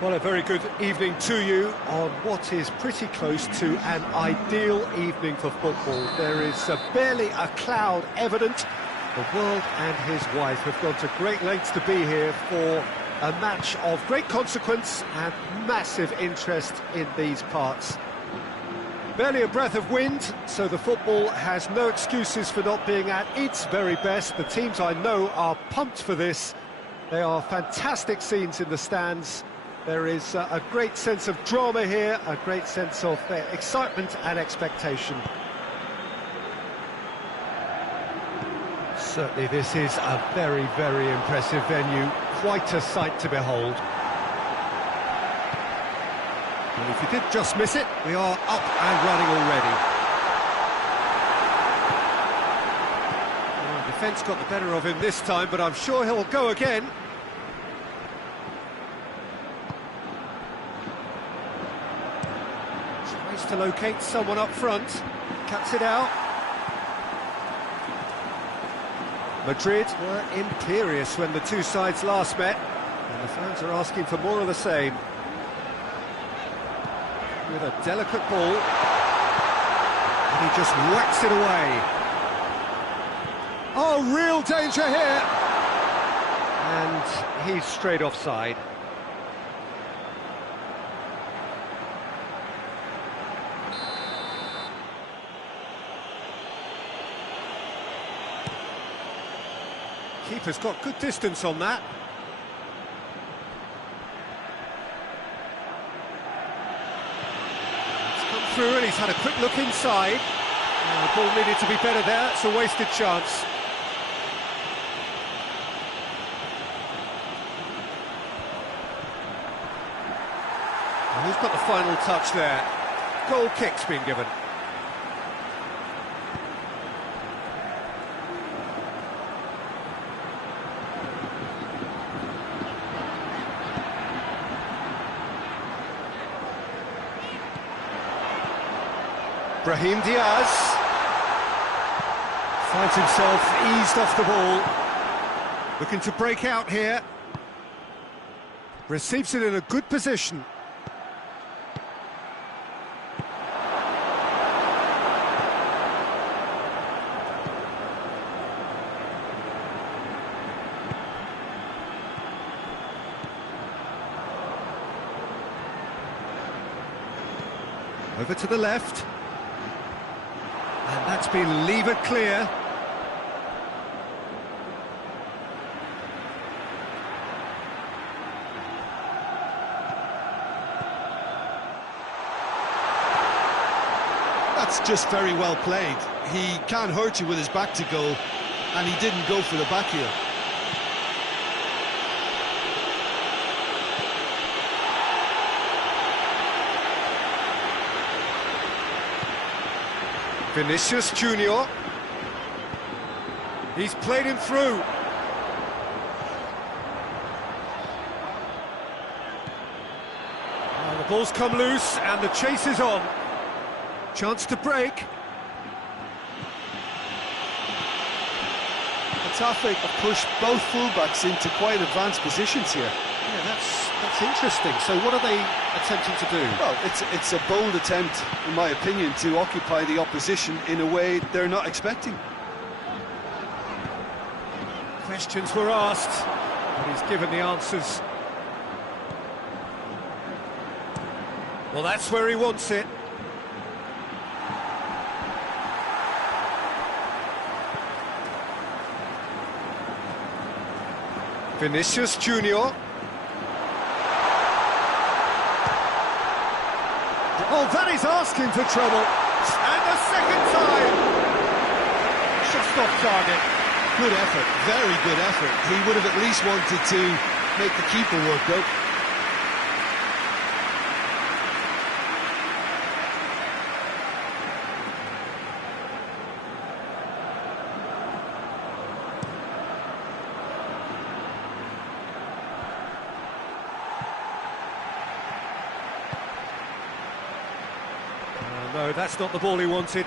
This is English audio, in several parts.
Well, a very good evening to you on what is pretty close to an ideal evening for football. There is barely a cloud evident. The world and his wife have gone to great lengths to be here for a match of great consequence and massive interest in these parts. Barely a breath of wind, so the football has no excuses for not being at its very best. The teams I know are pumped for this. They are fantastic scenes in the stands. There is a great sense of drama here, a great sense of excitement and expectation. Certainly this is a very, very impressive venue, quite a sight to behold. Well, if you did just miss it, we are up and running already. Well, defence got the better of him this time, but I'm sure he'll go again. Tries to locate someone up front, cuts it out. Madrid were imperious when the two sides last met, and the fans are asking for more of the same. With a delicate ball, and he just whacks it away. Oh, real danger here! And he's straight offside. Keeper's got good distance on that. Through, and he's had a quick look inside. The ball needed to be better there. It's a wasted chance. And who's got the final touch there? Goal kick's been given. Brahim Diaz finds himself eased off the ball, looking to break out here, receives it in a good position. Over to the left. And that's been levered clear. That's just very well played. He can't hurt you with his back to goal, and he didn't go for the back heel. Vinicius Junior. He's played him through. The ball's come loose and the chase is on. Chance to break. Getafe have pushed both fullbacks into quite advanced positions here. Yeah, that's interesting. So what are they attempting to do? Well, it's a bold attempt, in my opinion, to occupy the opposition in a way they're not expecting. Questions were asked, but he's given the answers. Well, that's where he wants it. Vinicius Junior. Oh, that is asking for trouble. And the second time. Just off target. Good effort, very good effort. He would have at least wanted to make the keeper work, though. No, that's not the ball he wanted.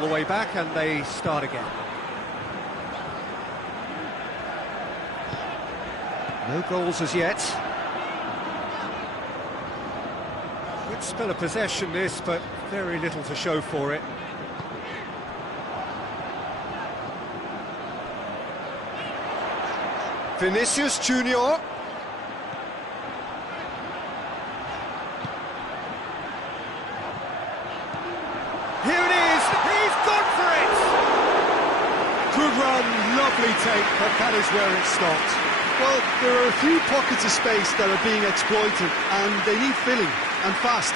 the way back and they start again. No goals as yet. Good spell of possession this, but very little to show for it. Vinicius Junior. Here it is, he's gone for it! Good run, lovely take, but that is where it stopped. Well, there are a few pockets of space that are being exploited, and they need filling, and fast.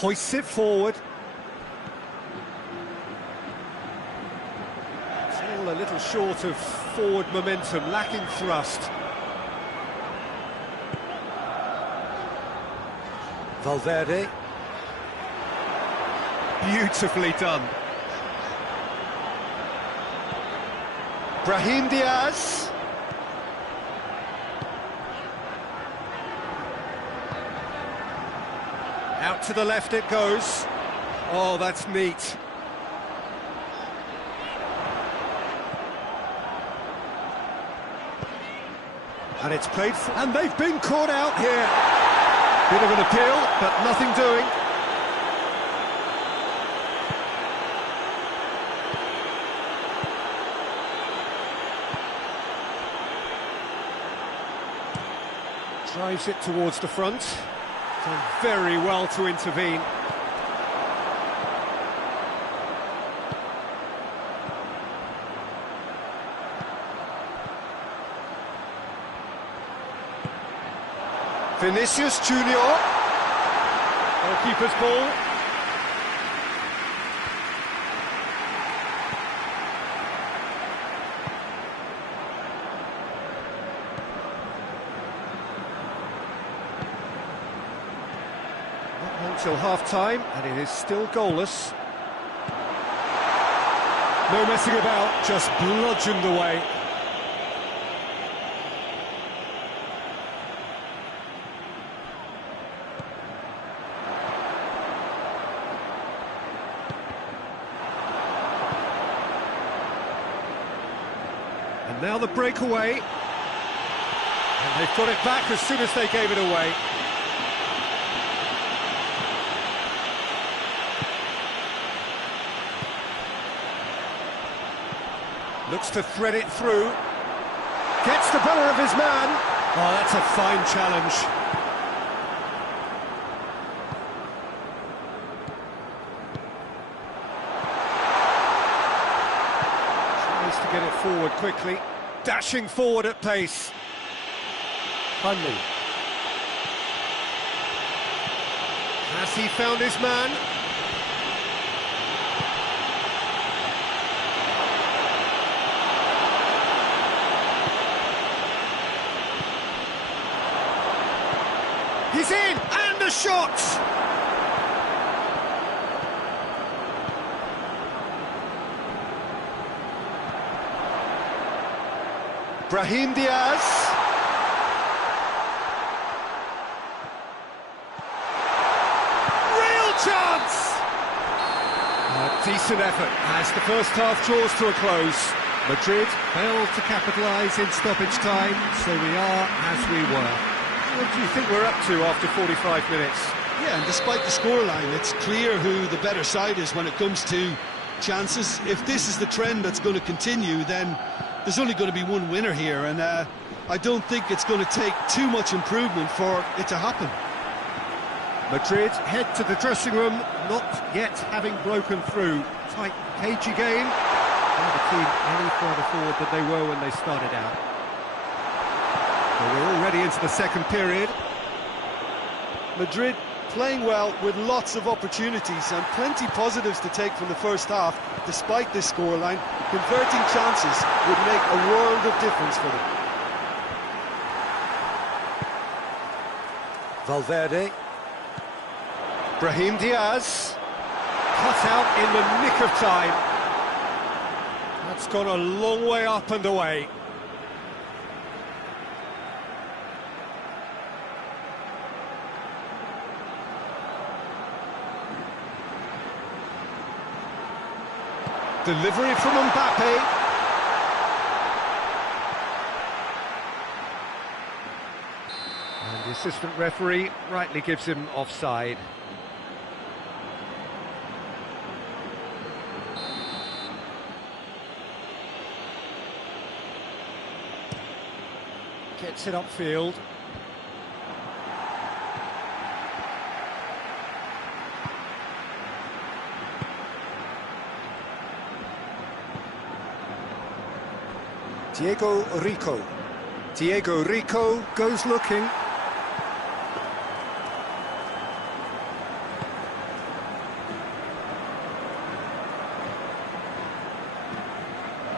Hoists it forward. Still a little short of forward momentum, lacking thrust. Valverde. Beautifully done. Brahim Diaz. Out to the left it goes. Oh, that's neat. And it's played for, and they've been caught out here. Bit of an appeal, but nothing doing. Drives it towards the front. Done very well to intervene. Vinicius Junior. Goalkeeper's ball. Until half-time, and it is still goalless. No messing about, just bludgeoned away. And now the breakaway. And they've got it back as soon as they gave it away. Looks to thread it through. Gets the better of his man. Oh, that's a fine challenge. Tries to get it forward quickly. Dashing forward at pace. Hunley. Has he found his man? He's in, and a shot! Brahim Diaz. Real chance! A decent effort as the first half draws to a close. Madrid failed to capitalise in stoppage time, so we are as we were. What do you think we're up to after 45 minutes? Yeah, and despite the scoreline, it's clear who the better side is when it comes to chances. If this is the trend that's going to continue, then there's only going to be one winner here, and I don't think it's going to take too much improvement for it to happen. Madrid head to the dressing room, not yet having broken through. Tight, cagey game. Not a team any further forward than they were when they started out. Well, we're already into the second period. Madrid playing well with lots of opportunities and plenty positives to take from the first half, despite this scoreline. Converting chances would make a world of difference for them. Valverde. Brahim Diaz. Cut out in the nick of time. That's gone a long way up and away. Delivery from Mbappe. And the assistant referee rightly gives him offside. Gets it upfield. Diego Rico. Diego Rico goes looking.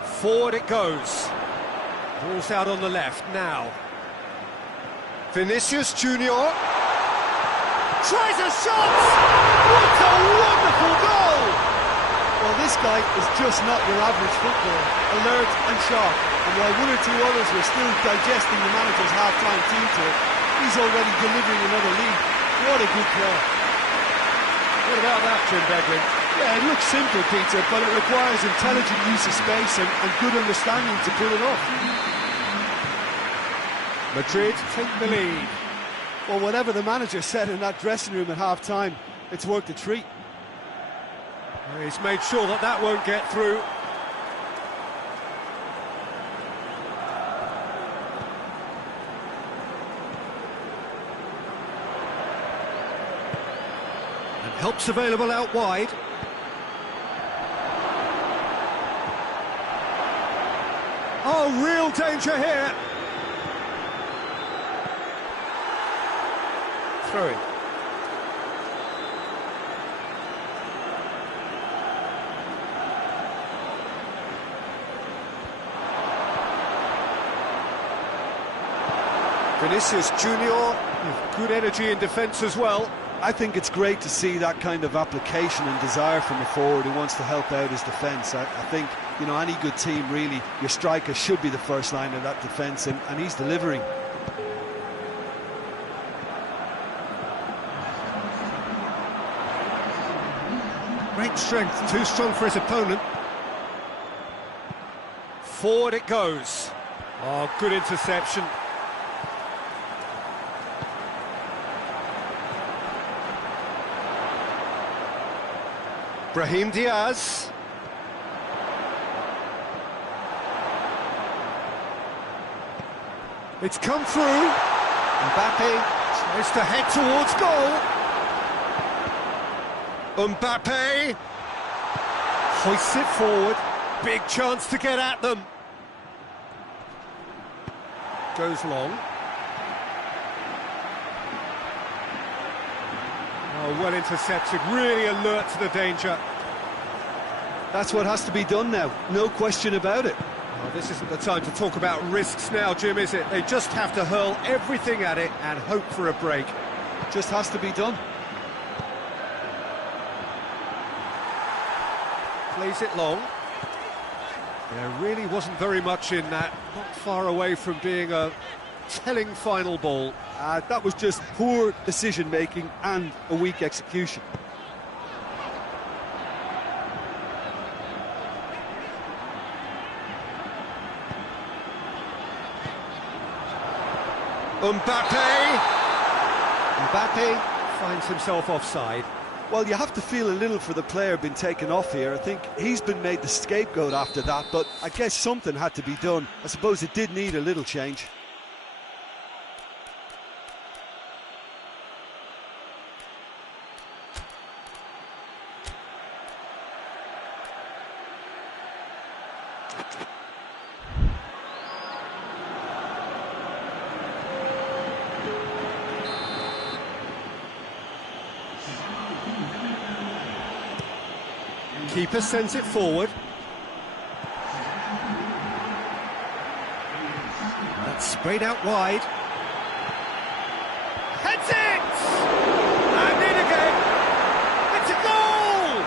Forward it goes. Ball's out on the left now. Vinicius Junior tries a shot! What a wonderful goal! Well, this guy is just not your average footballer, alert and sharp. And while one or two others were still digesting the manager's half-time team talk, he's already delivering another lead. What a good player. What about that, Jim Beglin? Yeah, it looks simple, Peter, but it requires intelligent use of space and good understanding to pull it off. Madrid take the lead. Well, whatever the manager said in that dressing room at half-time, it's worked a treat. He's made sure that that won't get through. And help's available out wide. Oh, real danger here. Throw in. Vinicius Junior with good energy in defence as well. I think it's great to see that kind of application and desire from a forward who wants to help out his defence. I think, you know, any good team, really, your striker should be the first line of that defence, and he's delivering. Great strength, too strong for his opponent. Forward it goes. Oh, good interception. Brahim Diaz. It's come through. Mbappe tries to head towards goal. Mbappe hoists it forward. Big chance to get at them. Goes long. Oh, well intercepted, really alert to the danger. That's what has to be done now, no question about it. Oh, this isn't the time to talk about risks now, Jim, is it? They just have to hurl everything at it and hope for a break. Just has to be done. Plays it long. There really wasn't very much in that, not far away from being a telling final ball. That was just poor decision-making and a weak execution. Mbappe finds himself offside. Well, you have to feel a little for the player being taken off here. I think he's been made the scapegoat after that, but I guess something had to be done. I suppose it did need a little change. Keeper sends it forward. That's sprayed out wide. Heads it! And in again! It's a goal!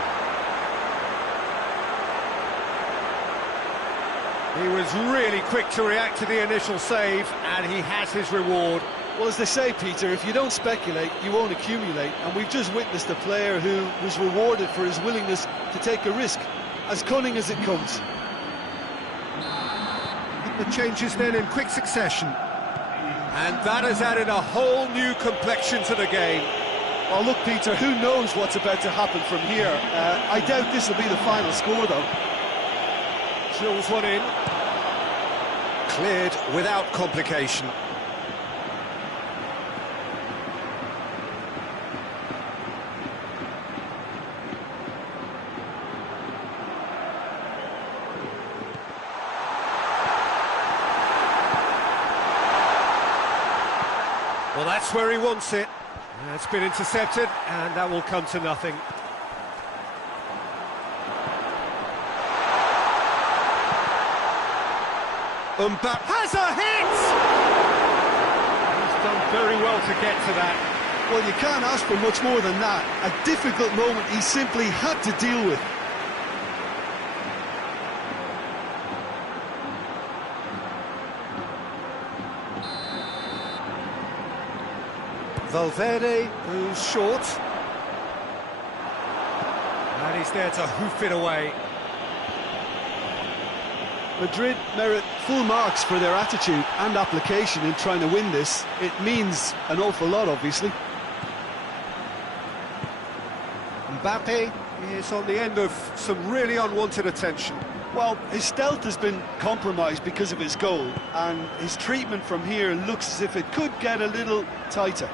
was really quick to react to the initial save, and he has his reward. Well, as they say, Peter, if you don't speculate, you won't accumulate. And we've just witnessed a player who was rewarded for his willingness to take a risk, as cunning as it comes. The changes then in quick succession. And that has added a whole new complexion to the game. Oh, look, Peter, who knows what's about to happen from here? I doubt this will be the final score, though. Drills one in. Cleared without complication. Well, that's where he wants it. It's been intercepted, and that will come to nothing. Mbappe has a hit! He's done very well to get to that. Well, you can't ask for much more than that. A difficult moment he simply had to deal with. Valverde goes short. And he's there to hoof it away. Madrid merit full marks for their attitude and application in trying to win this. It means an awful lot, obviously. Mbappe is on the end of some really unwanted attention. Well, his stealth has been compromised because of his goal, and his treatment from here looks as if it could get a little tighter.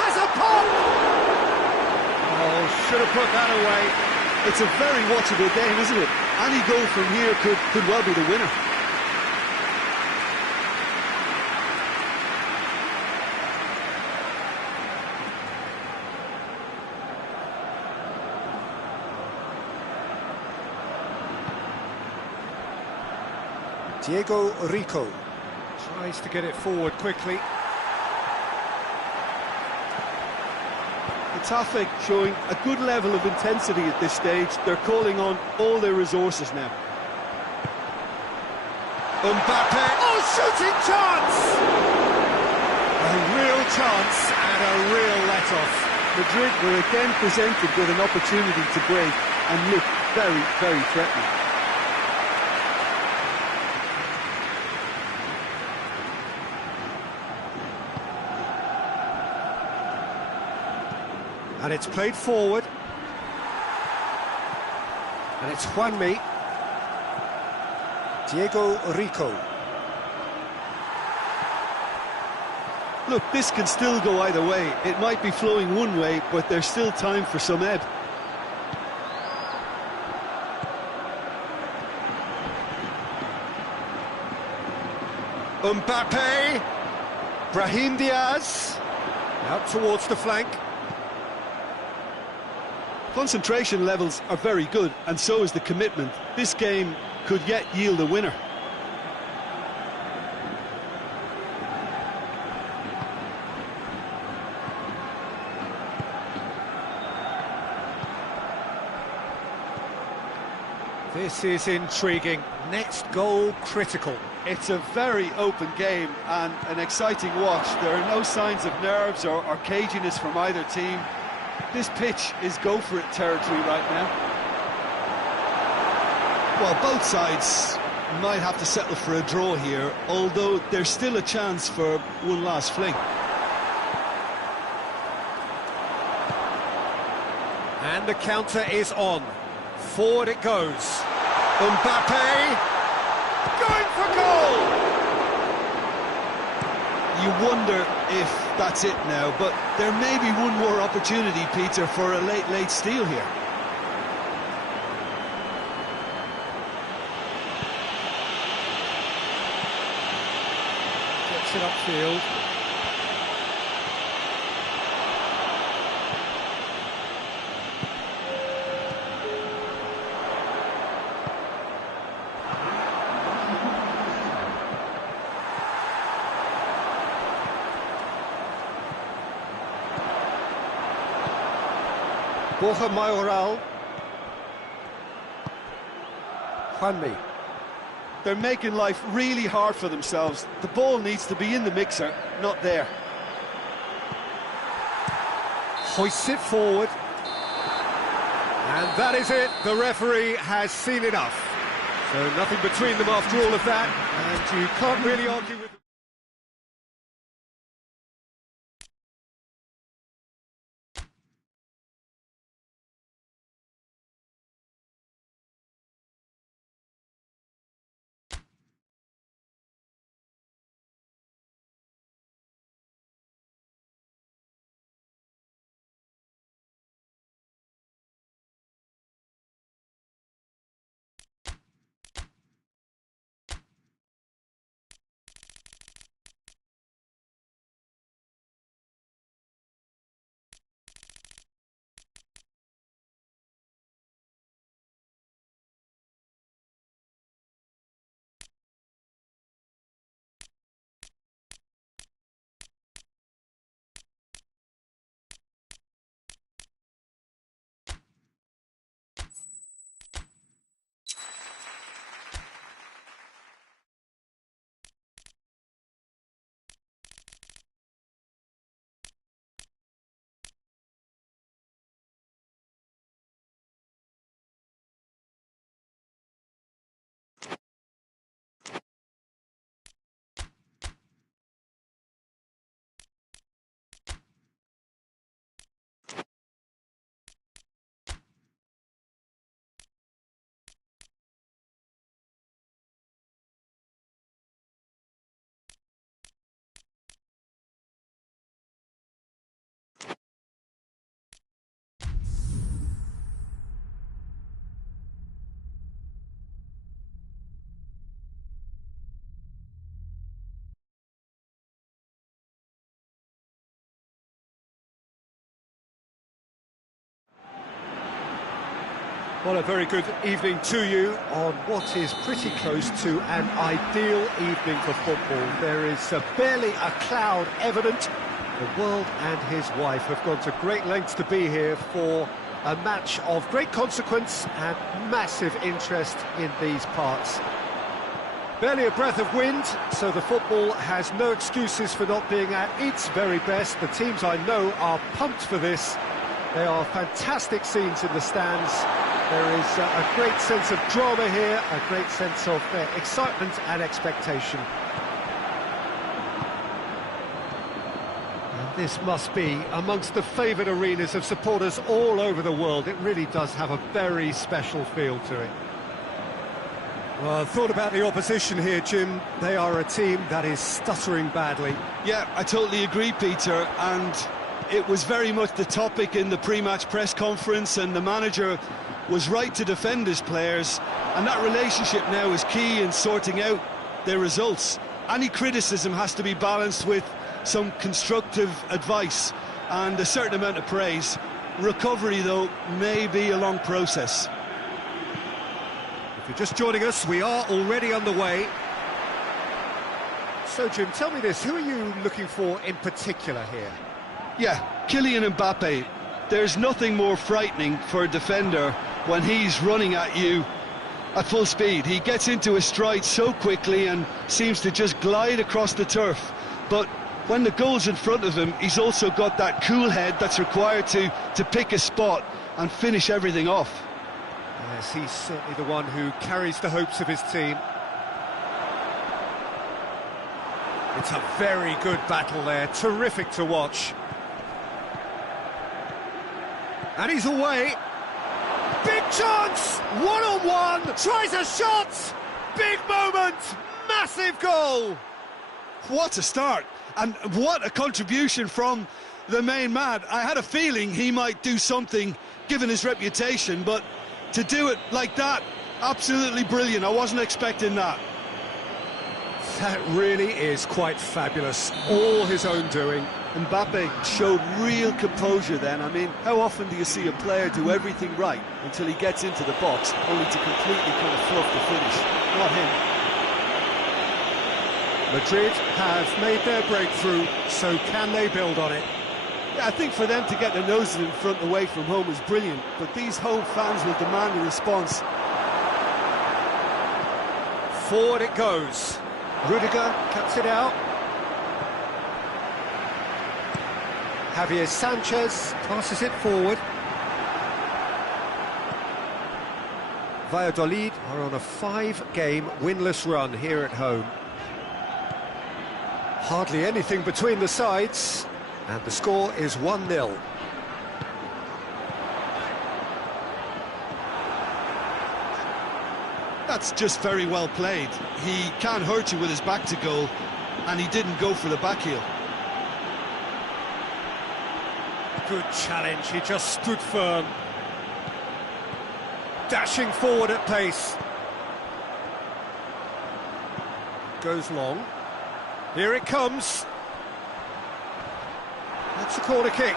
Has a pop! Oh, should have put that away. It's a very watchable game, isn't it? Any goal from here could well be the winner. Diego Rico tries to get it forward quickly. Getafe showing a good level of intensity at this stage. They're calling on all their resources now. Mbappe, oh, shooting chance! A real chance and a real let-off. Madrid were again presented with an opportunity to break and look very, very threatening. And it's played forward. And it's Juanmi. Diego Rico. Look, this can still go either way. It might be flowing one way, but there's still time for some ebb. Mbappe. Brahim Diaz. Out towards the flank. Concentration levels are very good, and so is the commitment. This game could yet yield a winner. This is intriguing. Next goal critical. It's a very open game and an exciting watch. There are no signs of nerves or caginess from either team. This pitch is go-for-it territory right now. Well, both sides might have to settle for a draw here, although there's still a chance for one last fling. And the counter is on. Forward it goes. Mbappe going for goal! You wonder if that's it now, but there may be one more opportunity, Peter, for a late steal here. Gets it upfield. Borja Mayoral. Juanmi. They're making life really hard for themselves. The ball needs to be in the mixer, not there. Hoists it forward. And that is it. The referee has seen enough. So nothing between them after all of that. And you can't really argue with them. Well, a very good evening to you on what is pretty close to an ideal evening for football. There is barely a cloud evident. The world and his wife have gone to great lengths to be here for a match of great consequence and massive interest in these parts. Barely a breath of wind, so the football has no excuses for not being at its very best. The teams I know are pumped for this. There are fantastic scenes in the stands. There is a great sense of drama here, a great sense of excitement and expectation. And this must be amongst the favoured arenas of supporters all over the world. It really does have a very special feel to it. Well, I thought about the opposition here, Jim. They are a team that is stuttering badly. Yeah, I totally agree, Peter, and it was very much the topic in the pre-match press conference, and the manager was right to defend his players, and that relationship now is key in sorting out their results. Any criticism has to be balanced with some constructive advice and a certain amount of praise. Recovery, though, may be a long process. If you're just joining us, we are already underway. So, Jim, tell me this, who are you looking for in particular here? Yeah, Kylian Mbappe. There's nothing more frightening for a defender when he's running at you at full speed. He gets into his stride so quickly and seems to just glide across the turf. But when the goal's in front of him, he's also got that cool head that's required to pick a spot and finish everything off. Yes, he's certainly the one who carries the hopes of his team. It's a very good battle there, terrific to watch. And he's away. Big chance! One-on-one! Tries a shot! Big moment! Massive goal! What a start! And what a contribution from the main man. I had a feeling he might do something, given his reputation, but to do it like that, absolutely brilliant. I wasn't expecting that. That really is quite fabulous. All his own doing. Mbappe showed real composure then. I mean, how often do you see a player do everything right until he gets into the box, only to completely kind of fluff the finish? Not him. Madrid have made their breakthrough, so can they build on it? Yeah, I think for them to get their noses in front away from home is brilliant, but these home fans will demand a response. Forward it goes. Rudiger cuts it out. Javier Sanchez passes it forward. Valladolid are on a 5-game winless run here at home. Hardly anything between the sides, and the score is 1-0. That's just very well played. He can't hurt you with his back to goal, and he didn't go for the back heel. Good challenge, he just stood firm. Dashing forward at pace. Goes long. Here it comes. That's a corner kick.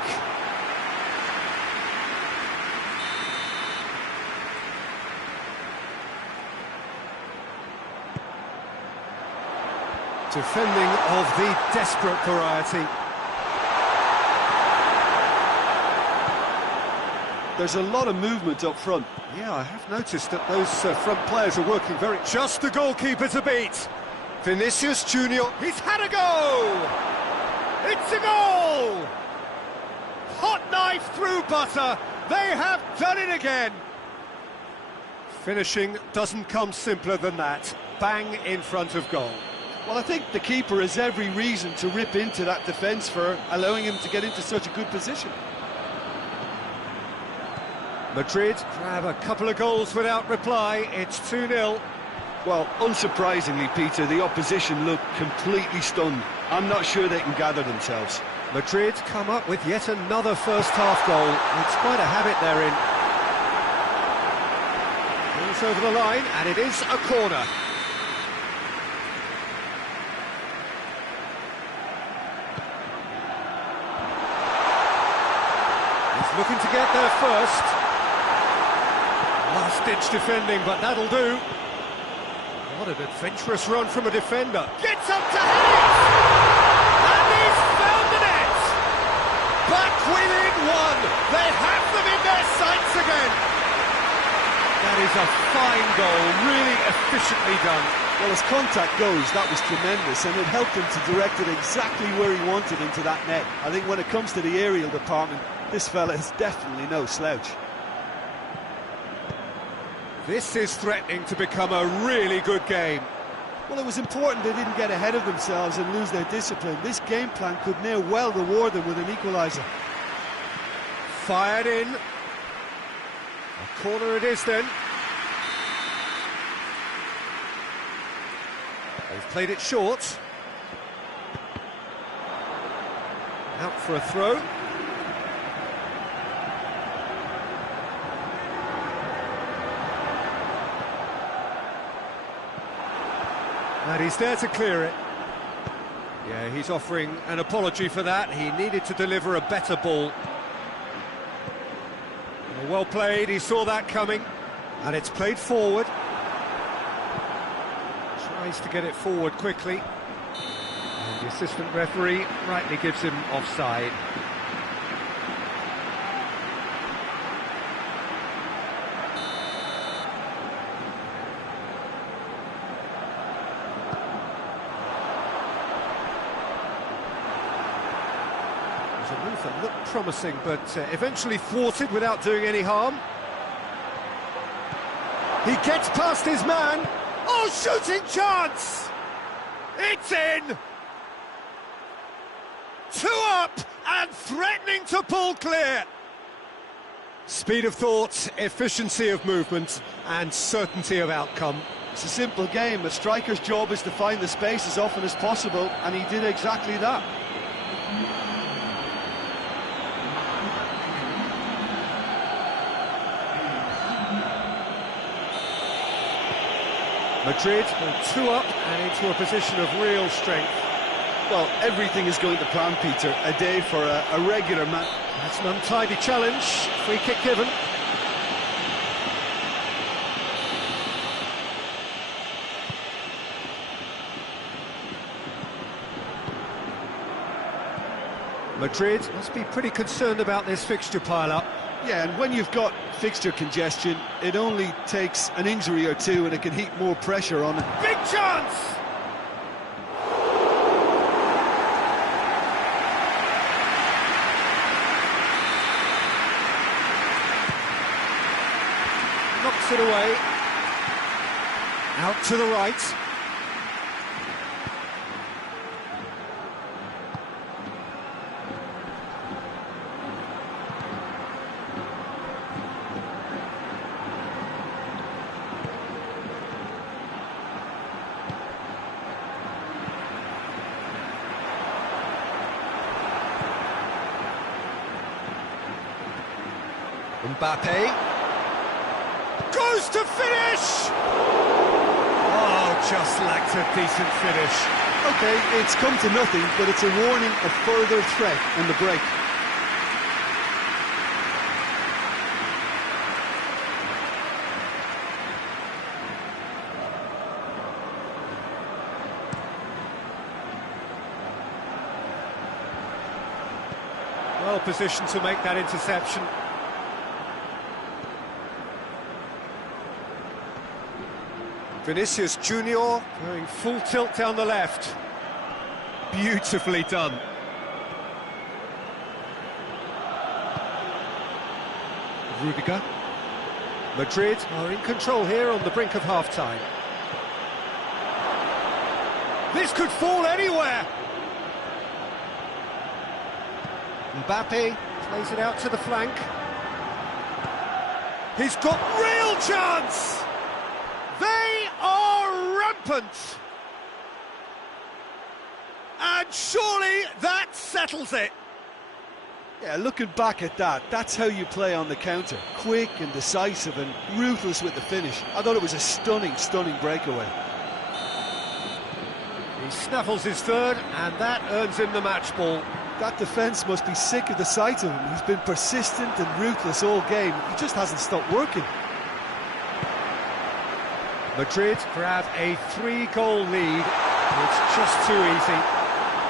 Defending of the desperate variety. There's a lot of movement up front. Yeah, I have noticed that those front players are working very... Just the goalkeeper to beat. Vinicius Junior, he's had a go! It's a goal! Hot knife through butter, they have done it again! Finishing doesn't come simpler than that. Bang in front of goal. Well, I think the keeper has every reason to rip into that defence for allowing him to get into such a good position. Madrid grab a couple of goals without reply. It's 2-0. Well, unsurprisingly, Peter, the opposition look completely stunned. I'm not sure they can gather themselves. Madrid come up with yet another first-half goal. It's quite a habit they're in. Goes over the line, and it is a corner. He's looking to get there first. Last-ditch defending, but that'll do. What an adventurous run from a defender. Gets up to head it! And he's found the net! Back within one! They have them in their sights again! That is a fine goal, really efficiently done. Well, as contact goes, that was tremendous, and it helped him to direct it exactly where he wanted into that net. I think when it comes to the aerial department, this fella is definitely no slouch. This is threatening to become a really good game. Well, it was important they didn't get ahead of themselves and lose their discipline. This game plan could now well reward them with an equaliser. Fired in. A corner it is then. They've played it short. Out for a throw. And he's there to clear it. Yeah, he's offering an apology for that. He needed to deliver a better ball. Well played, he saw that coming. And it's played forward. Tries to get it forward quickly. And the assistant referee rightly gives him offside. A move that looked promising, but eventually thwarted without doing any harm. He gets past his man. Oh, shooting chance! It's in! 2 up and threatening to pull clear. Speed of thought, efficiency of movement, and certainty of outcome. It's a simple game. A striker's job is to find the space as often as possible, and he did exactly that. Madrid go 2 up and into a position of real strength. Well, everything is going to plan, Peter. A day for a regular man. That's an untidy challenge. Free kick given. Madrid must be pretty concerned about this fixture pile-up. Yeah, and when you've got fixture congestion, it only takes an injury or two and it can heap more pressure on it. Big chance! Knocks it away. Out to the right. Mbappe goes to finish! Oh, just lacked a decent finish. Okay, it's come to nothing, but it's a warning of further threat on the break. Well positioned to make that interception. Vinicius Junior going full tilt down the left. Beautifully done. Rudiger. Madrid are in control here on the brink of half-time. This could fall anywhere. Mbappe plays it out to the flank. He's got real chance! They are rampant! And surely that settles it! Yeah, looking back at that, that's how you play on the counter. Quick and decisive and ruthless with the finish. I thought it was a stunning, stunning breakaway. He snaffles his third, and that earns him the match ball. That defence must be sick of the sight of him. He's been persistent and ruthless all game. He just hasn't stopped working. Madrid grab a 3-goal lead. It's just too easy.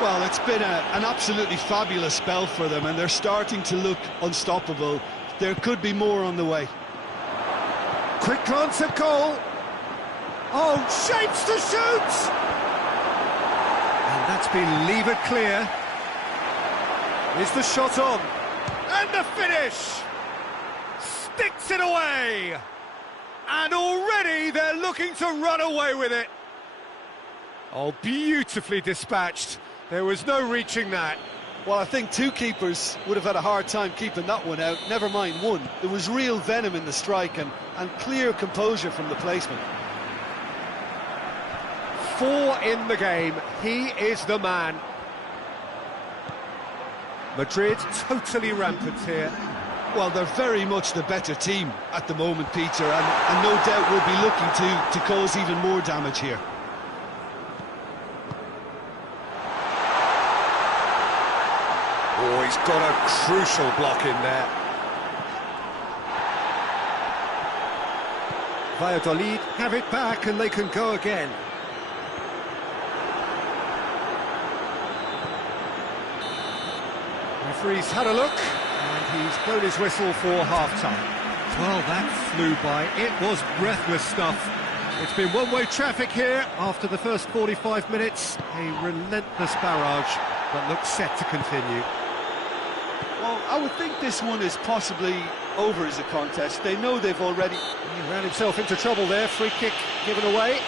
Well, it's been an absolutely fabulous spell for them, and they're starting to look unstoppable. There could be more on the way. Quick glance at goal. Oh, shapes to shoot! And that's been levered clear. Is the shot on? And the finish! Sticks it away! And already they're looking to run away with it. Oh, beautifully dispatched. There was no reaching that. Well, I think two keepers would have had a hard time keeping that one out, never mind one. There was real venom in the strike and clear composure from the placement. 4 in the game. He is the man. Madrid totally rampant here. Well, they're very much the better team at the moment, Peter, and no doubt will be looking to cause even more damage here. Oh, he's got a crucial block in there. Valladolid have it back and they can go again. Referee's had a look and he's blown his whistle for half-time. Well, that flew by. It was breathless stuff. It's been one-way traffic here after the first 45 minutes. A relentless barrage that looks set to continue. Well, I would think this one is possibly over as a contest. They know they've already... He ran himself into trouble there. Free kick given away.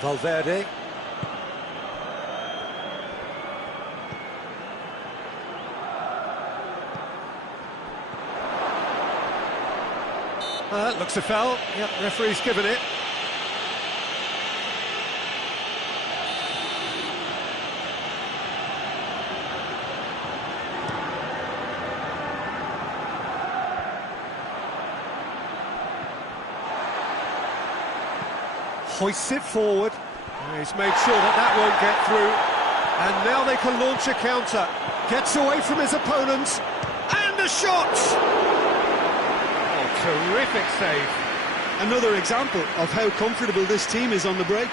Valverde. Looks a foul. Yep, referee's given it. Hoists it forward. He's made sure that won't get through. And now they can launch a counter. Gets away from his opponents. And a shot! Oh, terrific save. Another example of how comfortable this team is on the break.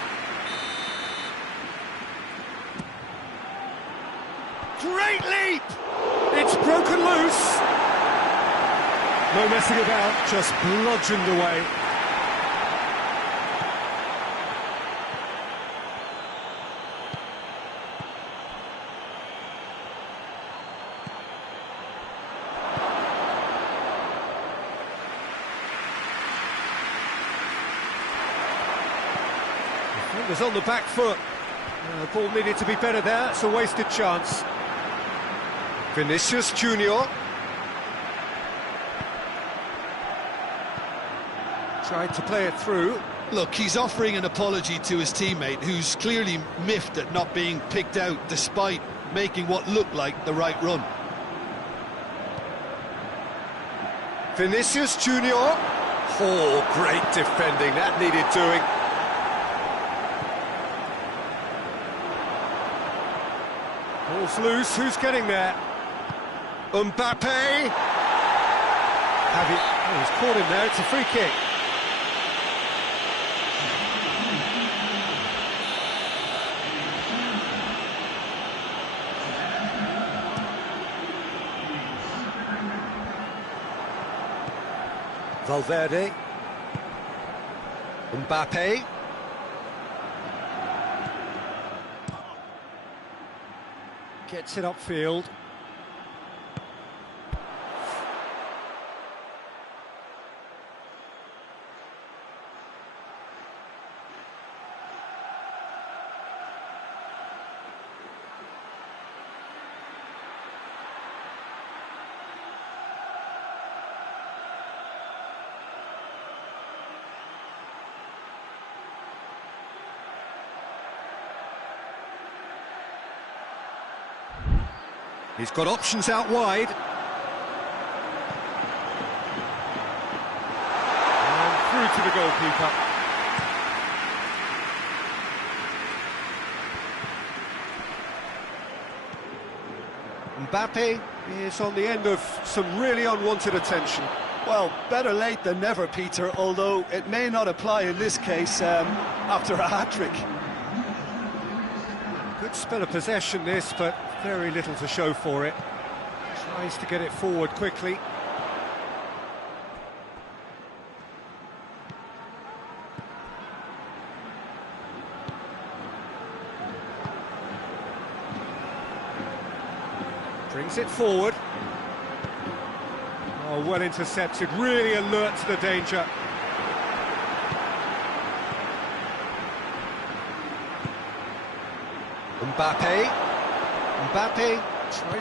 No messing about, just bludgeoned away. Defenders on the back foot. The ball needed to be better there, it's a wasted chance. Vinicius Junior. Tried to play it through. Look, he's offering an apology to his teammate, who's clearly miffed at not being picked out despite making what looked like the right run. Vinicius Junior. Oh, great defending, that needed doing. Ball's loose, who's getting there? Mbappe. Oh, he's caught him there, it's a free kick. Valverde. Mbappe. Gets it upfield. He's got options out wide. And through to the goalkeeper. Mbappe is on the end of some really unwanted attention. Well, better late than never, Peter, although it may not apply in this case after a hat-trick. Good spell of possession this, but very little to show for it. Tries to get it forward quickly. Brings it forward. Oh, well intercepted, really alert to the danger. Mbappe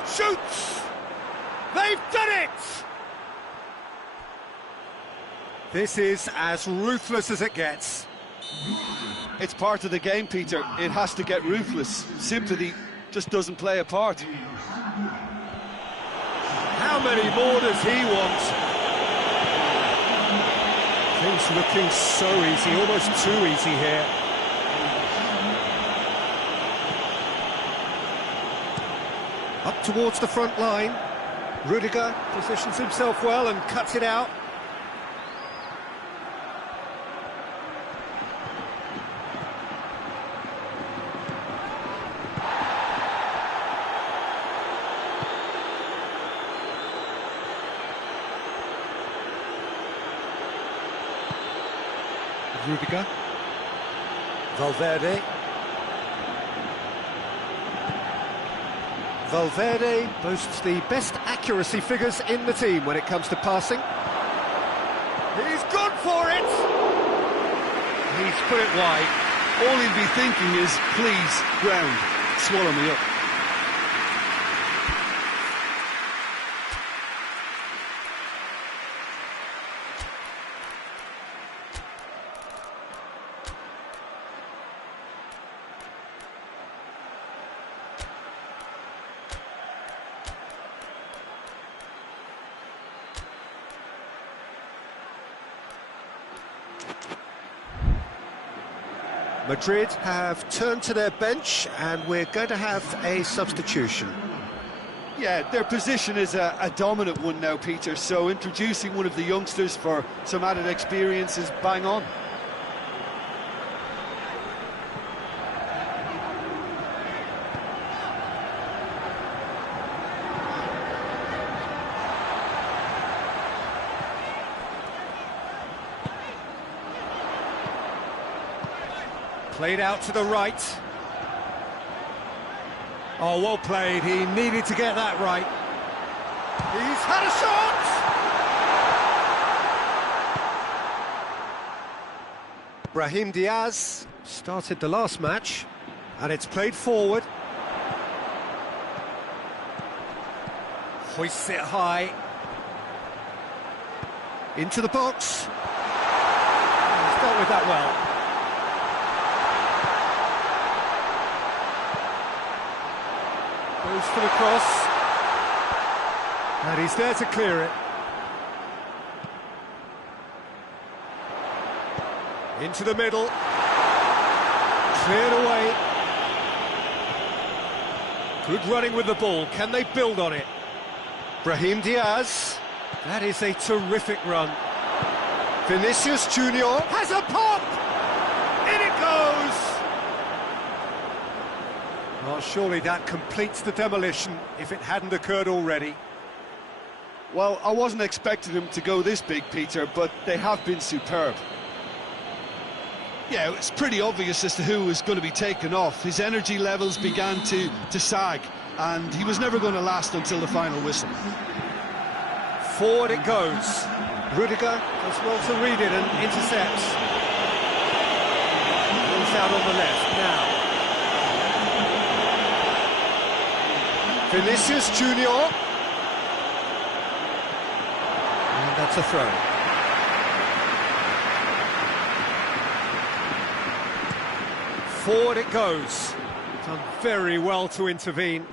shoots! They've done it! This is as ruthless as it gets. It's part of the game, Peter. It has to get ruthless. Sympathy just doesn't play a part. How many more does he want? Things looking so easy, almost too easy here. Up towards the front line. Rudiger positions himself well and cuts it out. Rudiger. Valverde. Valverde boasts the best accuracy figures in the team when it comes to passing. He's gone for it! He's put it wide. All he'll be thinking is, please, ground, swallow me up. Madrid have turned to their bench and we're going to have a substitution. Yeah, their position is a dominant one now, Peter, so introducing one of the youngsters for some added experience is bang on. Played out to the right. Oh, well played. He needed to get that right. He's had a shot! Brahim Diaz started the last match, and it's played forward. Hoists it high. Into the box. He's dealt with that well. Goes for the cross. And he's there to clear it. Into the middle. Cleared away. Good running with the ball. Can they build on it? Brahim Diaz. That is a terrific run. Vinicius Junior has a pop! In it goes! Well, surely that completes the demolition if it hadn't occurred already. Well, I wasn't expecting them to go this big, Peter, but they have been superb. Yeah, it's pretty obvious as to who was going to be taken off. His energy levels began to sag, and he was never going to last until the final whistle. Forward it goes. Rudiger does well to read it and intercepts. Moves out on the left now. Vinicius Junior. And that's a throw. Forward it goes. Done very well to intervene.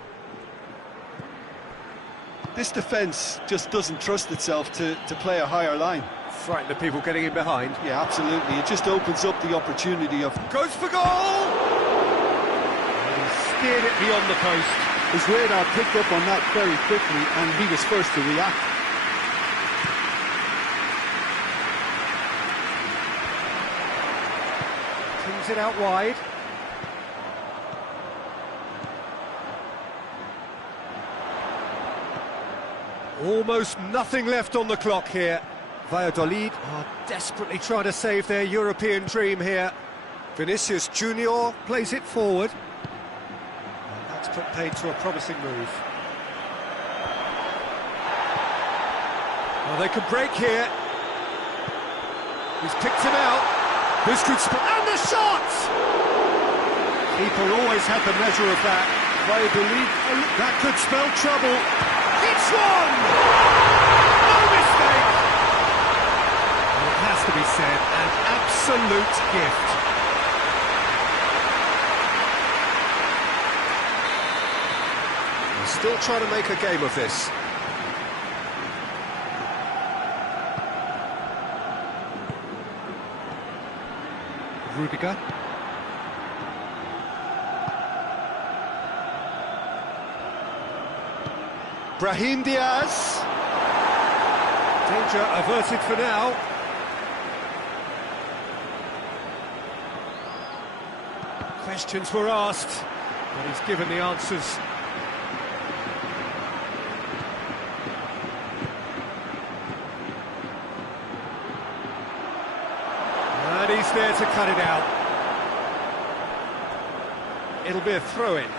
This defence just doesn't trust itself to play a higher line. Frighten the people getting in behind. Yeah, absolutely. It just opens up the opportunity of... Goes for goal! And he steered it beyond the post. His radar picked up on that very quickly, and he was first to react. Brings it out wide. Almost nothing left on the clock here. Valladolid are desperately trying to save their European dream here. Vinicius Junior plays it forward. And that's put paid to a promising move. Well, they could break here. He's picked him out. This could... And the shot! Keeper always had the measure of that. Valladolid, that could spell trouble. It's one! No mistake! Well, it has to be said, an absolute gift. They're still trying to make a game of this. Rudiger. Brahim Diaz. Danger averted for now. Questions were asked, but he's given the answers. And he's there to cut it out. It'll be a throw-in.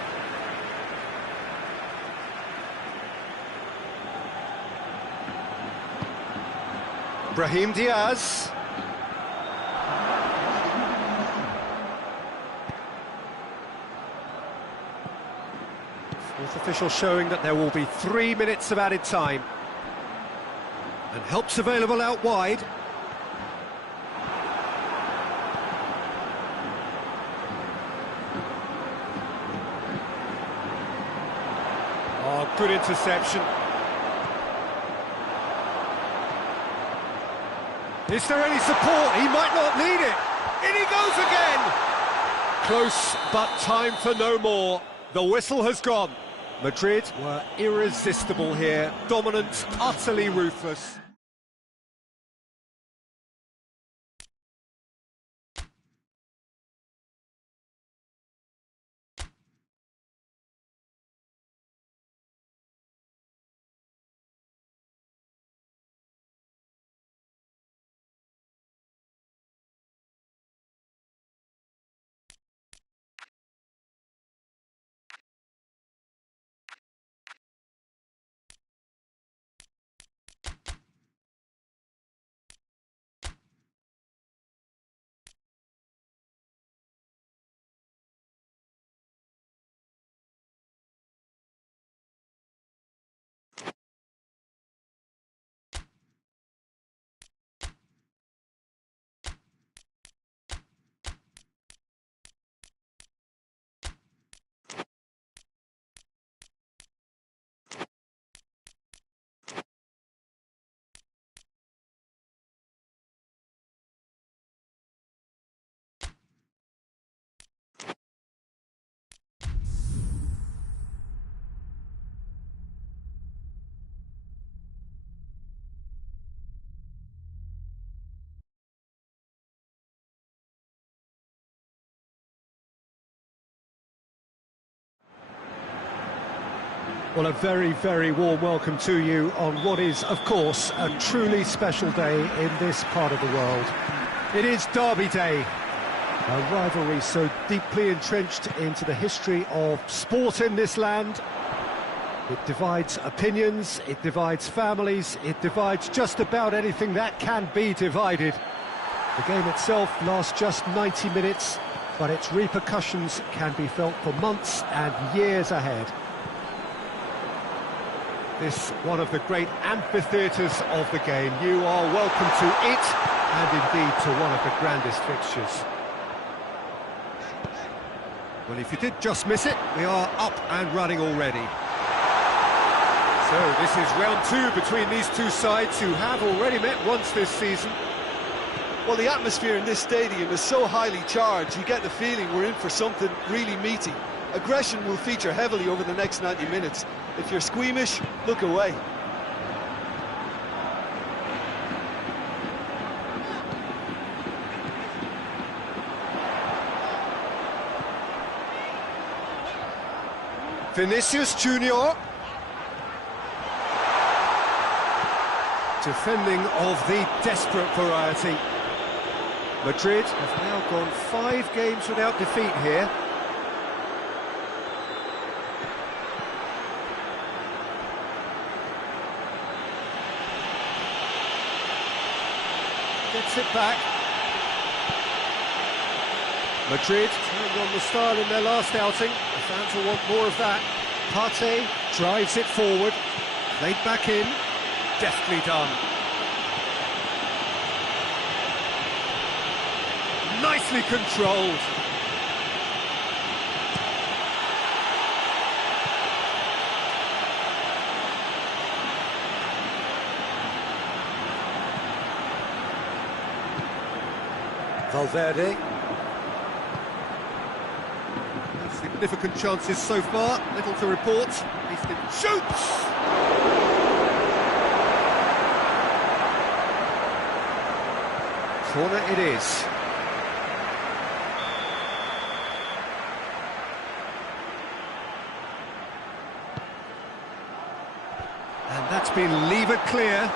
Brahim Diaz. Fourth official showing that there will be 3 minutes of added time. And help's available out wide. Oh, good interception. Is there any support? He might not need it. In he goes again. Close, but time for no more. The whistle has gone. Madrid were irresistible here. Dominant, utterly ruthless. Well, a very, very warm welcome to you on what is, of course, a truly special day in this part of the world. It is Derby Day, a rivalry so deeply entrenched into the history of sport in this land. It divides opinions, it divides families, it divides just about anything that can be divided. The game itself lasts just 90 minutes, but its repercussions can be felt for months and years ahead. This one of the great amphitheatres of the game. You are welcome to it, and indeed to one of the grandest fixtures. Well, if you did just miss it, we are up and running already. So this is round two between these two sides who have already met once this season. Well, the atmosphere in this stadium is so highly charged, you get the feeling we're in for something really meaty. Aggression will feature heavily over the next 90 minutes. If you're squeamish, look away. Vinicius Junior. Defending of the desperate variety. Madrid have now gone 5 games without defeat here. Gets it back. Madrid turned on the style in their last outing. The fans will want more of that. Partey drives it forward. Played back in. Deftly done. Nicely controlled. Valverde. Significant chances so far, little to report. Easton shoots! Corner it is. And that's been levered clear.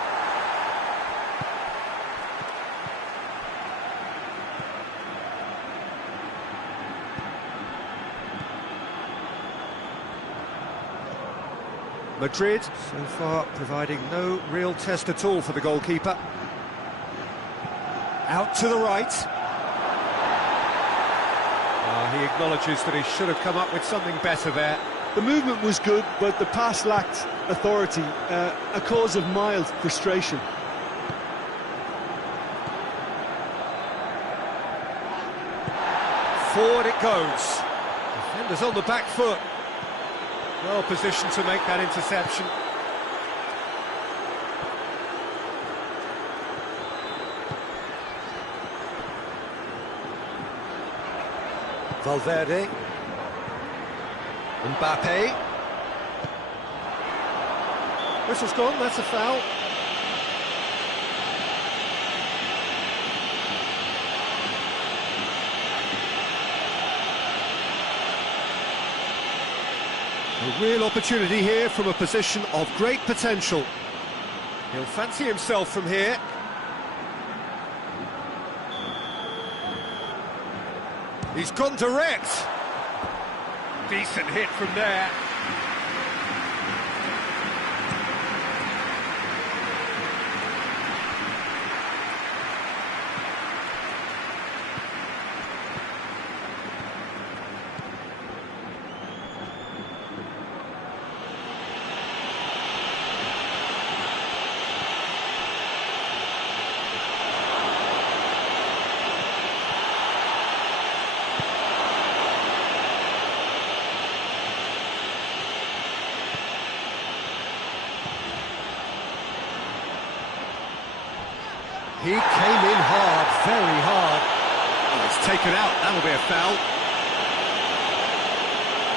Madrid, so far, providing no real test at all for the goalkeeper. Out to the right. He acknowledges that he should have come up with something better there. The movement was good, but the pass lacked authority, a cause of mild frustration. Forward it goes. Defenders on the back foot. Well positioned to make that interception. Valverde. Mbappe. Whistle's gone, that's a foul. A real opportunity here from a position of great potential. He'll fancy himself from here. He's gone direct. Decent hit from there. He came in hard, very hard. Oh, it's taken out, that'll be a foul.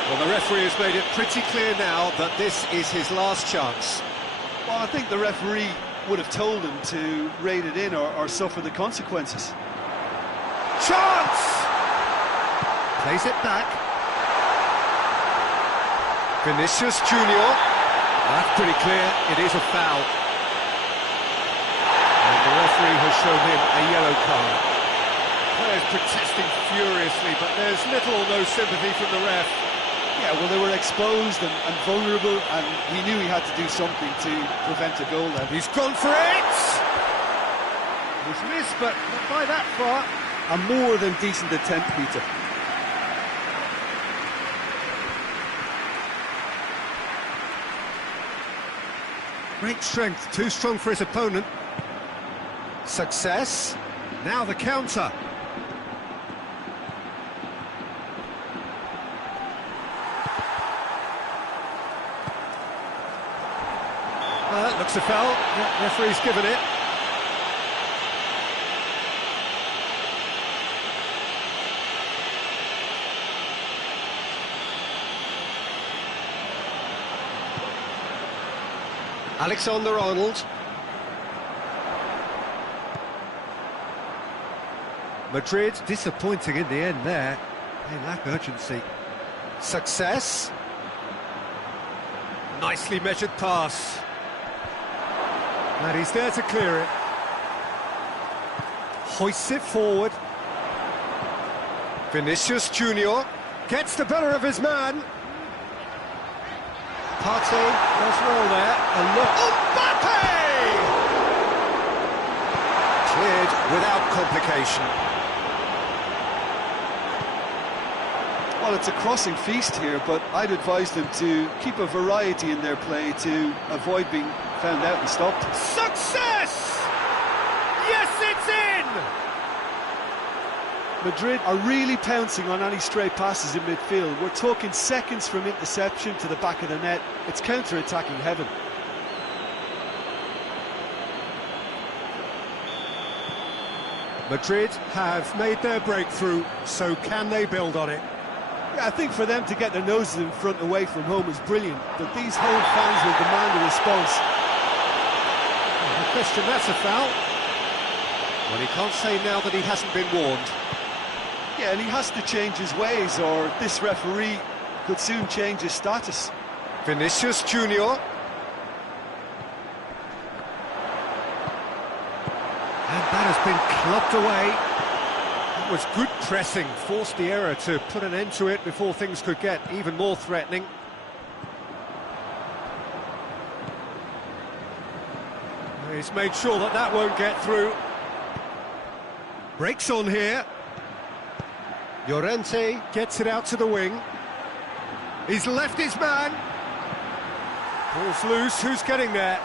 Well, the referee has made it pretty clear now that this is his last chance. Well, I think the referee would have told him to rate it in or suffer the consequences. Chance! Plays it back. Vinicius Junior. That's pretty clear, it is a foul. And the referee has shown him a yellow card. Players protesting furiously, but there's little or no sympathy from the ref. Yeah, well, they were exposed and vulnerable, and he knew he had to do something to prevent a goal then. He's gone for it! He's missed, but not by that far. A more than decent attempt, Peter. Great strength, too strong for his opponent. Success. Now the counter. Looks a foul. The referee's given it. Alexander-Arnold. Madrid disappointing in the end there. They lack urgency. Success. Nicely measured pass. And he's there to clear it. Hoists it forward. Vinicius Junior gets the better of his man. Partey does well there. And look, Mbappe! Cleared without complication. Well, it's a crossing feast here, but I'd advise them to keep a variety in their play to avoid being found out and stopped. Success! Yes, it's in! Madrid are really pouncing on any stray passes in midfield. We're talking seconds from interception to the back of the net. It's counter-attacking heaven. Madrid have made their breakthrough, so can they build on it? Yeah, I think for them to get their noses in front away from home is brilliant, but these home fans will demand a response. No question, that's a foul. Well, he can't say now that he hasn't been warned. Yeah, and he has to change his ways, or this referee could soon change his status. Vinicius Junior. And that has been clubbed away. That was good pressing, forced the error to put an end to it before things could get even more threatening. He's made sure that that won't get through. Breaks on here. Llorente gets it out to the wing. He's left his man. Ball's loose, who's getting there?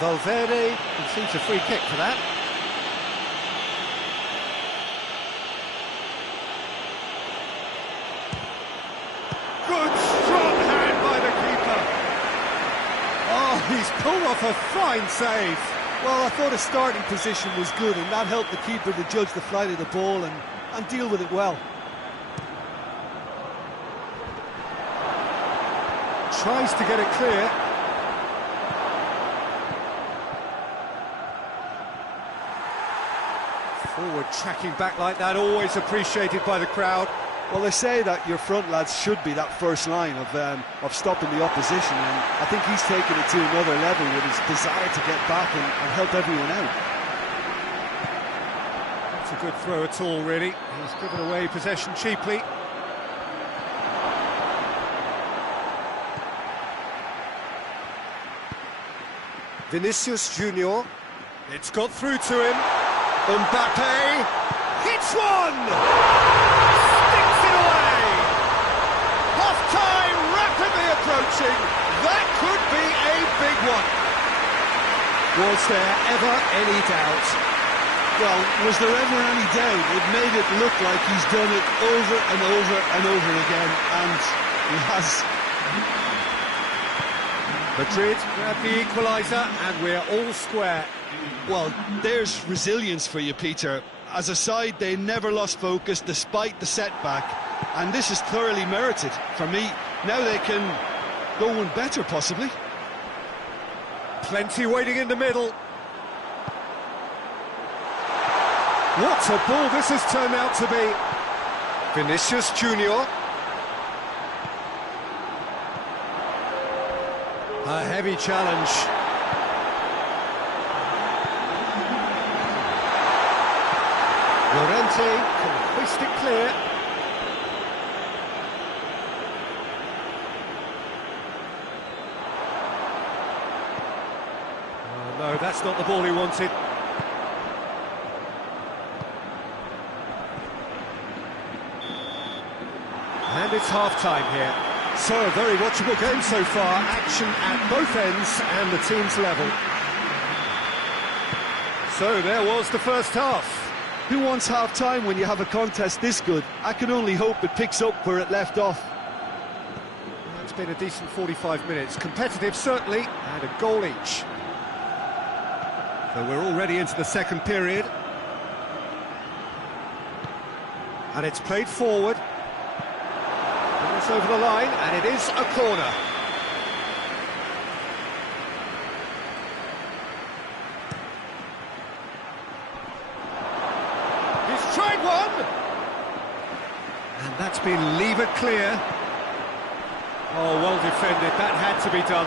Valverde concedes a free kick for that. Good strong hand by the keeper. Oh, he's pulled off a fine save. Well, I thought his starting position was good, and that helped the keeper to judge the flight of the ball and deal with it well. Tries to get it clear. Forward tracking back like that, always appreciated by the crowd. Well, they say that your front lads should be that first line of stopping the opposition, and I think he's taken it to another level with his desire to get back and help everyone out. That's a good throw at all, really. He's given away possession cheaply. Vinicius Junior. It's got through to him. Mbappe hits one! Sticks it away! Half-time rapidly approaching. That could be a big one. Was there ever any doubt? Well, was there ever any doubt? It made it look like he's done it over and over and over again, and he has. Madrid grab the equaliser, and we're all square. Well, there's resilience for you, Peter. As a side, they never lost focus despite the setback, and this is thoroughly merited for me. Now they can go one better, possibly. Plenty waiting in the middle. What a ball this has turned out to be. Vinicius Junior. A heavy challenge. Llorente can hoist it clear. Oh, no, that's not the ball he wanted. And it's half-time here. So, a very watchable game so far. Action at both ends and the team's level. So, there was the first half. Who wants half-time when you have a contest this good? I can only hope it picks up where it left off. It's been a decent 45 minutes. Competitive, certainly, and a goal each. So we're already into the second period. And it's played forward. It's over the line, and it is a corner. He's tried one! And that's been levered clear. Oh, well defended, that had to be done.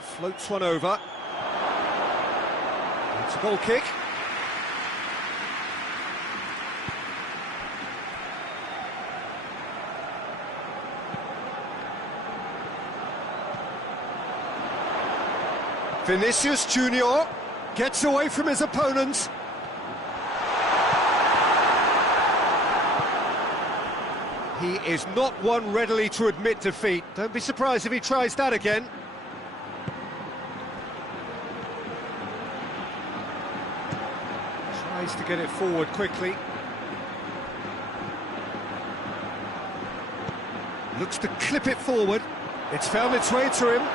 Floats one over. It's a goal kick. Vinicius Junior gets away from his opponent. He is not one readily to admit defeat. Don't be surprised if he tries that again. Tries to get it forward quickly. Looks to clip it forward. It's found its way to him.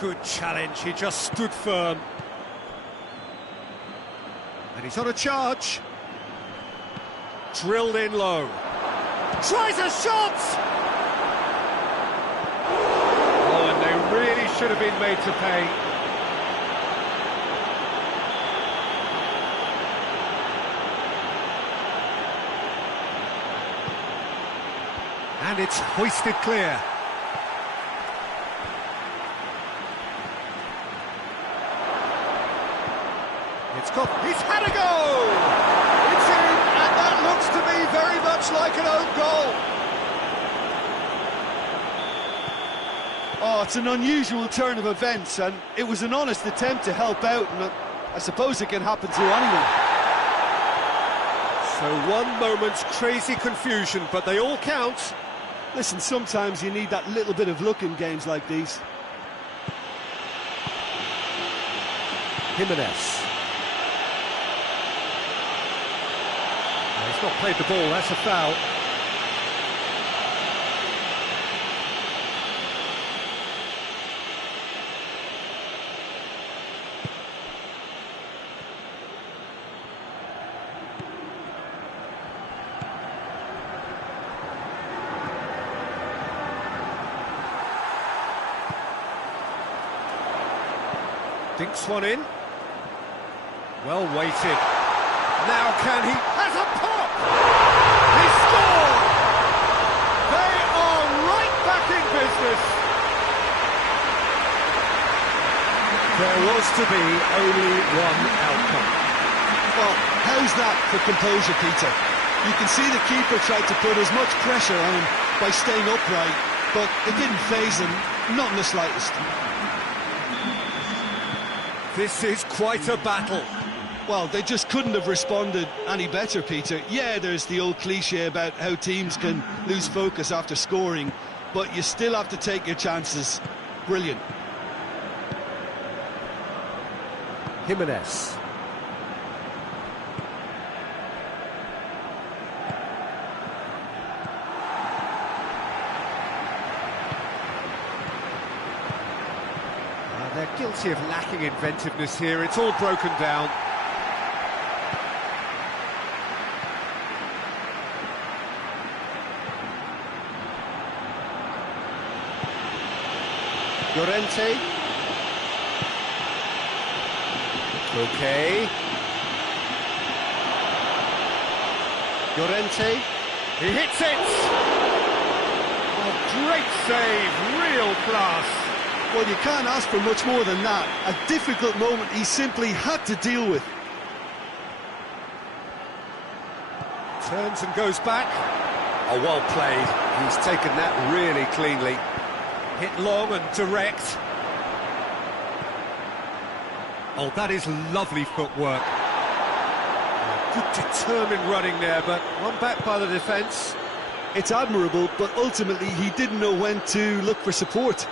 Good challenge, he just stood firm. And he's on a charge. Drilled in low. Tries a shot! Oh, and they really should have been made to pay. And it's hoisted clear. He's had a go! It's in, and that looks to me very much like an own goal. Oh, it's an unusual turn of events, and it was an honest attempt to help out, and I suppose it can happen to anyone. So one moment's crazy confusion, but they all count. Listen, sometimes you need that little bit of luck in games like these. Jimenez. He's not played the ball, that's a foul. Dinks one in. Well weighted. Now can he... Has a pop! He scored! They are right back in business. There was to be only one outcome. Well, how's that for composure, Peter? You can see the keeper tried to put as much pressure on him by staying upright, but it didn't faze him, not in the slightest. This is quite a battle. Well, they just couldn't have responded any better, Peter. Yeah, there's the old cliche about how teams can lose focus after scoring, but you still have to take your chances. Brilliant. Jimenez. They're guilty of lacking inventiveness here. It's all broken down. Llorente. Okay. Llorente. He hits it! Oh, great save, real class. Well, you can't ask for much more than that. A difficult moment he simply had to deal with. Turns and goes back. Oh, well played. He's taken that really cleanly. Hit long and direct. Oh, that is lovely footwork. Good determined running there, but one back by the defence. It's admirable, but ultimately he didn't know when to look for support.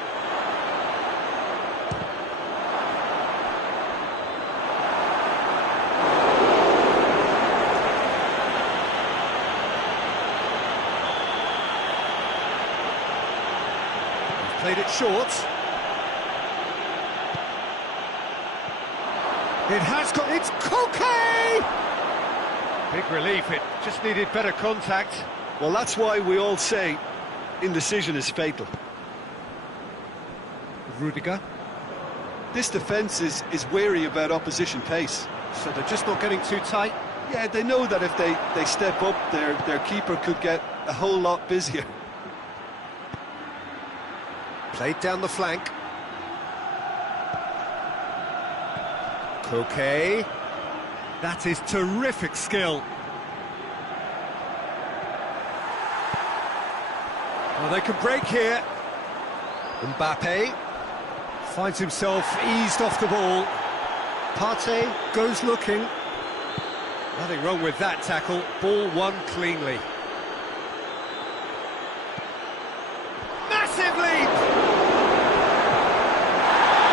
Played it short. It has got... It's Koke! Big relief, it just needed better contact. Well, that's why we all say indecision is fatal. Rudiger. This defence is wary about opposition pace. So they're just not getting too tight? Yeah, they know that if they step up, their keeper could get a whole lot busier. Played down the flank. Koke. That is terrific skill. Well, they can break here. Mbappe finds himself eased off the ball. Partey goes looking. Nothing wrong with that tackle. Ball won cleanly. Massive leap!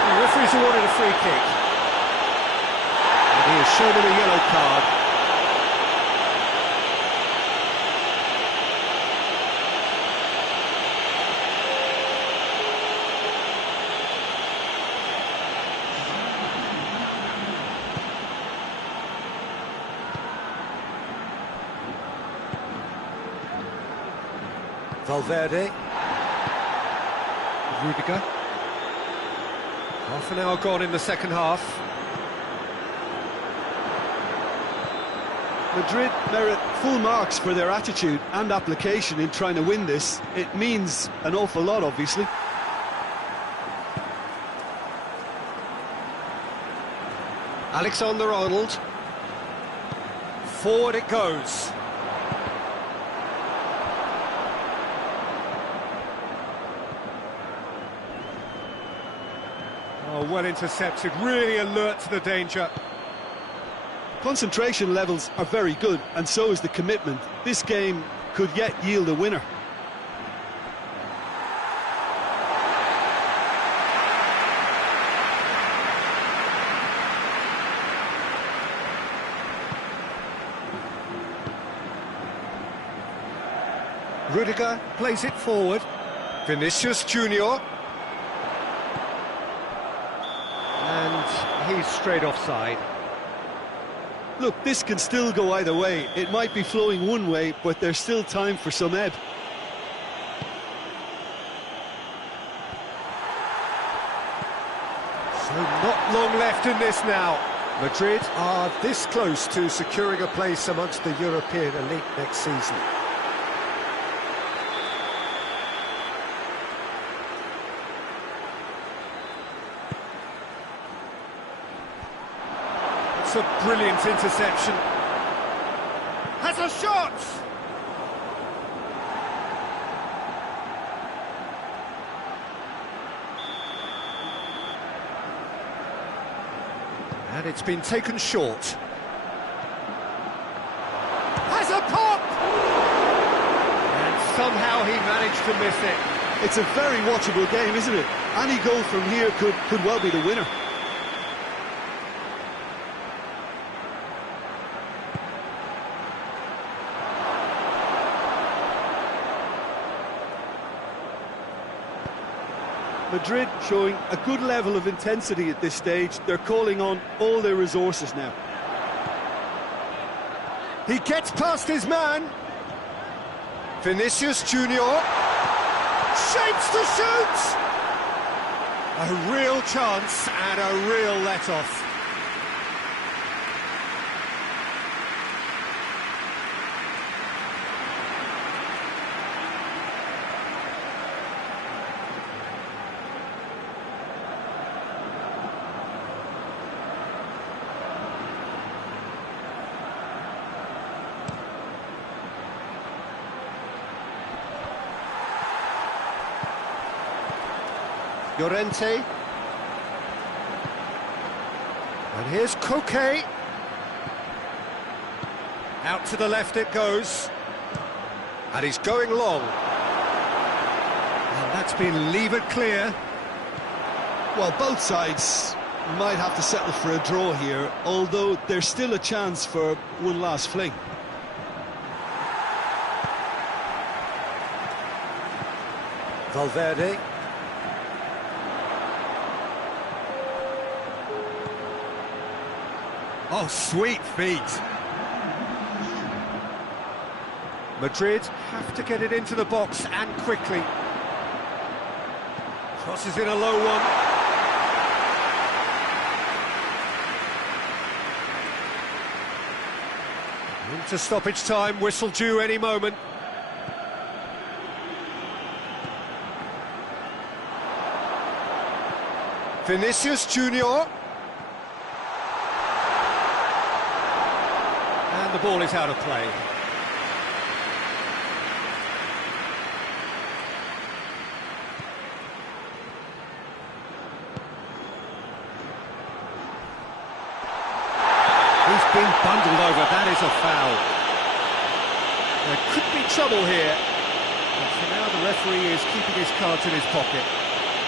The referee's awarded a free kick. And he has shown him a yellow card. Valverde. Rudiger. Half an hour gone in the second half. Madrid merit full marks for their attitude and application in trying to win this. It means an awful lot, obviously. Alexander-Arnold. Forward it goes. Oh, well intercepted, really alert to the danger. Concentration levels are very good, and so is the commitment. This game could yet yield a winner. Rudiger plays it forward. Vinicius Junior. And he's straight offside. Look, this can still go either way. It might be flowing one way, but there's still time for some ebb. So not long left in this now. Madrid are this close to securing a place amongst the European elite next season. It's a brilliant interception. Has a shot! And it's been taken short. Has a pop! And somehow he managed to miss it. It's a very watchable game, isn't it? Any goal from here could well be the winner. Madrid showing a good level of intensity at this stage. They're calling on all their resources now. He gets past his man. Vinicius Junior shapes to shoot. A real chance and a real let-off. Llorente. And here's Koke. Out to the left it goes. And he's going long. And that's been levered clear. Well, both sides might have to settle for a draw here, although there's still a chance for one last fling. Valverde. Oh, sweet feet. Madrid have to get it into the box and quickly. Crosses in a low one. Into stoppage time, whistle due any moment. Vinicius Junior. And the ball is out of play. He's been bundled over, that is a foul. There could be trouble here. But for now the referee is keeping his cards in his pocket.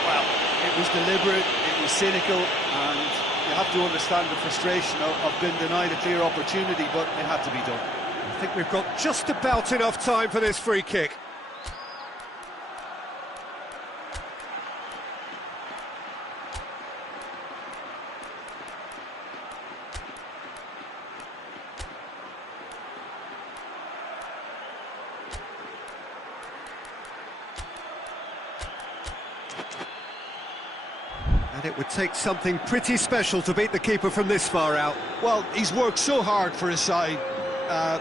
Well, it was deliberate, it was cynical, and you have to understand the frustration of being denied a clear opportunity, but it had to be done. I think we've got just about enough time for this free kick. And it would take something pretty special to beat the keeper from this far out. Well, he's worked so hard for his side,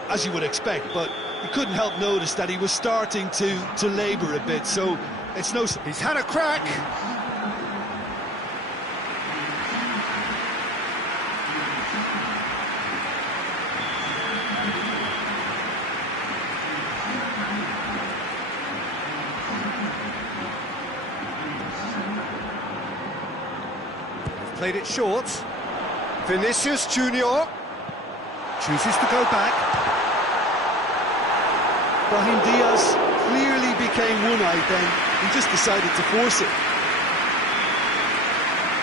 as you would expect, but you couldn't help notice that he was starting to labour a bit, so it's no... He's had a crack! Played it short. Vinicius Junior chooses to go back. Brahim Diaz clearly became one-eyed then. He just decided to force it.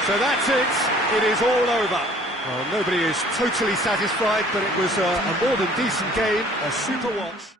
So that's it. It is all over. Well, nobody is totally satisfied, but it was a more than decent game, a super watch.